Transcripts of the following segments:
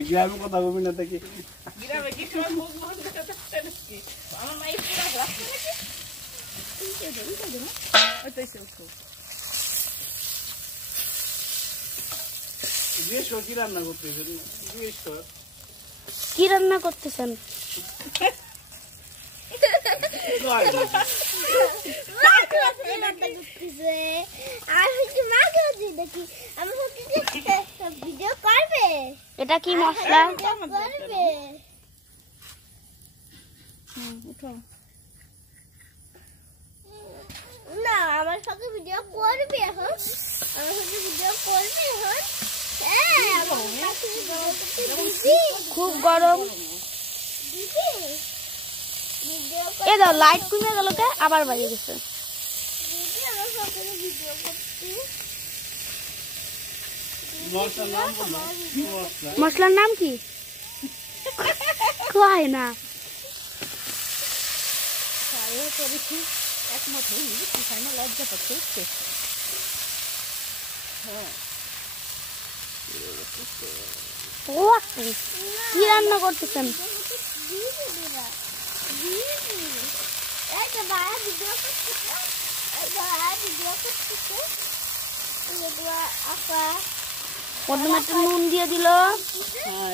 গ্রামে কথা বলবি না তাকে গ্রামে কি সব মুখ বন্ধ করে থাকতে নাকি আমার মাই পুরো রাস্তা নাকি ওইটাই উঠো কি রান্না করতেছেন কি রান্না করতেছেন এটা কি মশলা না আমার সাথে ভিডিও করবে এখন আমার সাথে ভিডিও করবে এখন খুব গরম এ দাও লাইট কমে গেল কে আবার বাইরে গেছে মশলার নাম কি কয় না একমত হইনি কি খাই না লজ্জা পাচ্ছে কি রান্না করতেছেন প্রথমে একটু নুন দিয়ে দিল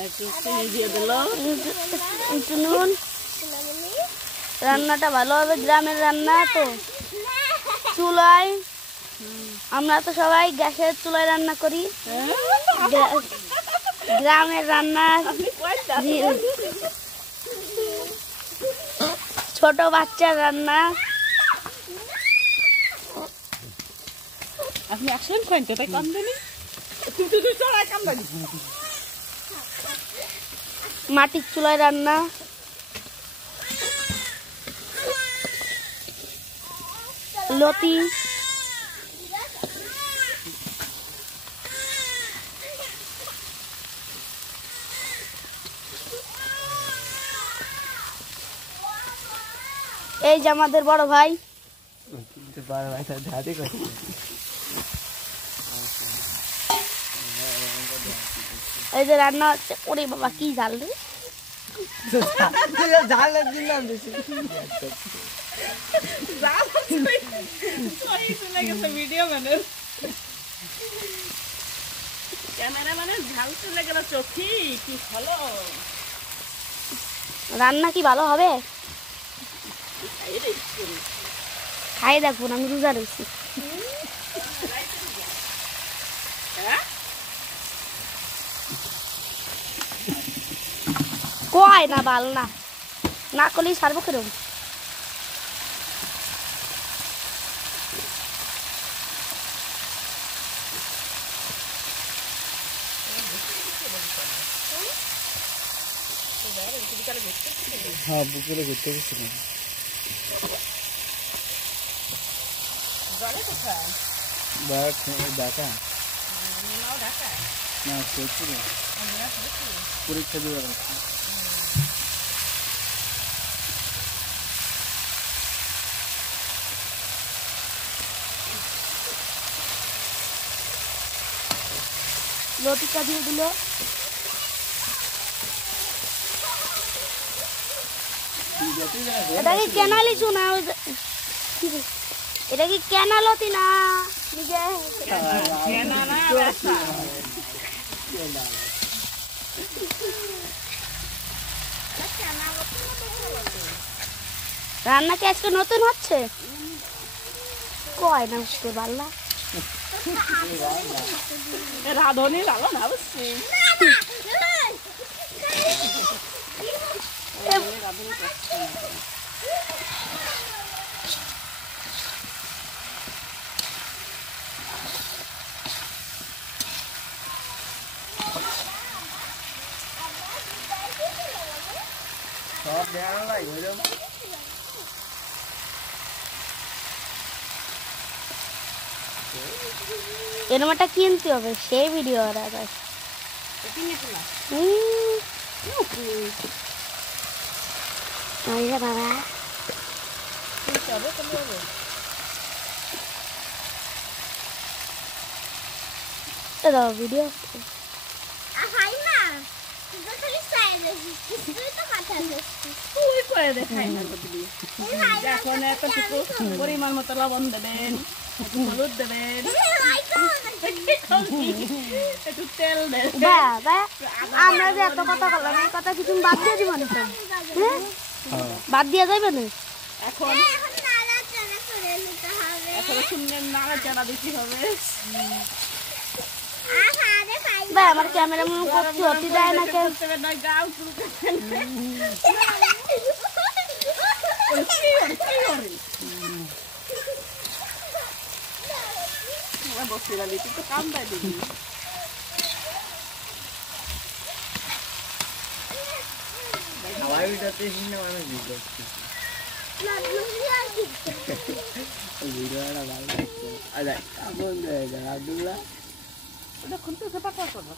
একটু চিনি দিয়ে দিল একটু নুন রান্নাটা ভালো হবে গ্রামের রান্না তো চুলায় আমরা তো সবাই গ্যাসের চুলায় রান্না করি গ্রামের রান্না ছোট বাচ্চার রান্না আপনি আসলেন খাইন তো তাই কামদানি তুই চড়াই কামদানি মাটির চুলায় রান্না লতি এই যে আমাদের বড় ভাই এই যে রান্না হচ্ছে ওরে বাবা কি ঝাল রে ভিডিও মানে ক্যামেরা মানে ঝাল চলে গেল চোখি কি ভালো রান্না কি ভালো হবে খাই দেখুন আমি রোজা রয়েছি কয় না ভাল না না করলেই সারবো কিরম হ্যাঁ বুকেলে ঘুরতে গেছিলাম ঢাকা না করছিল পরীক্ষা দেওয়ার আছে লতিকা দিয়ে দিল এটা কি কেনা লিচু না এটা কি কেনা লতি না রান্না কি আজকে নতুন হচ্ছে কয় না বুঝতে পারলা রাধুনি ভালো না বুঝছি সব দেখানো লাগে এরকম একটা কিনতে হবে সেই ভিডিও বাবা ভিডিও করে দেখাই না যদি এখন এতটুকু পরিমাণ মতো লবণ দেবেন, একটু হলুদ দেবেন, একটু তেল দেবেন। বাবা আমরা যে এত কথা বললাম এই কথা কিছু বাদ দিয়ে দিব না তো? হ্যাঁ বাদ দিয়ে যাবে না এখন এখন নাড়াচাড়া করে নিতে হবে। এখন সুন্দর নাড়াচাড়া দিতে হবে। আহারে ভাই ভাই আমার ক্যামেরা মন করতে হতে দেয় না কেন? গাও শুরু করছেন বসিরা দিতে তো কাম পাই দিবি। হাওয়াইটাতে হিন্না মানুষ দিচ্ছে ভিডিওটা ভালো লাগছে। আচ্ছা কাপড় দেয় আব্দুল্লাহ ওটা খুলতে সেটা কর করবো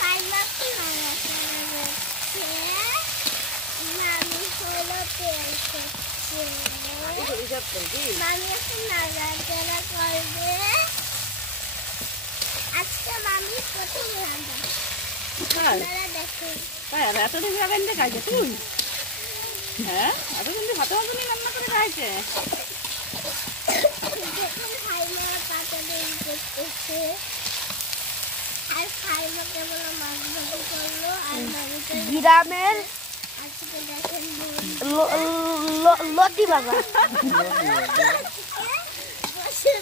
কাইমাকে নাড়াচাড়া করছে। মামি হলো তেল করছে। মামি এখন নাড়াচাড়া করবে। আজকে মামি প্রথম রান্না। আপনারা দেখুন। এতদিন রাখেন খাইছে তুই? হ্যাঁ এতদিন ভাত ভাজনি রান্না করে খাইছে। দেখুন খাইমা পাতা দিয়ে করতেছে। আর খাইমা কেবল মাছ ভাজি করলো আর মামিতে গ্রামের আজকে দেখেন লতি বাবা বসে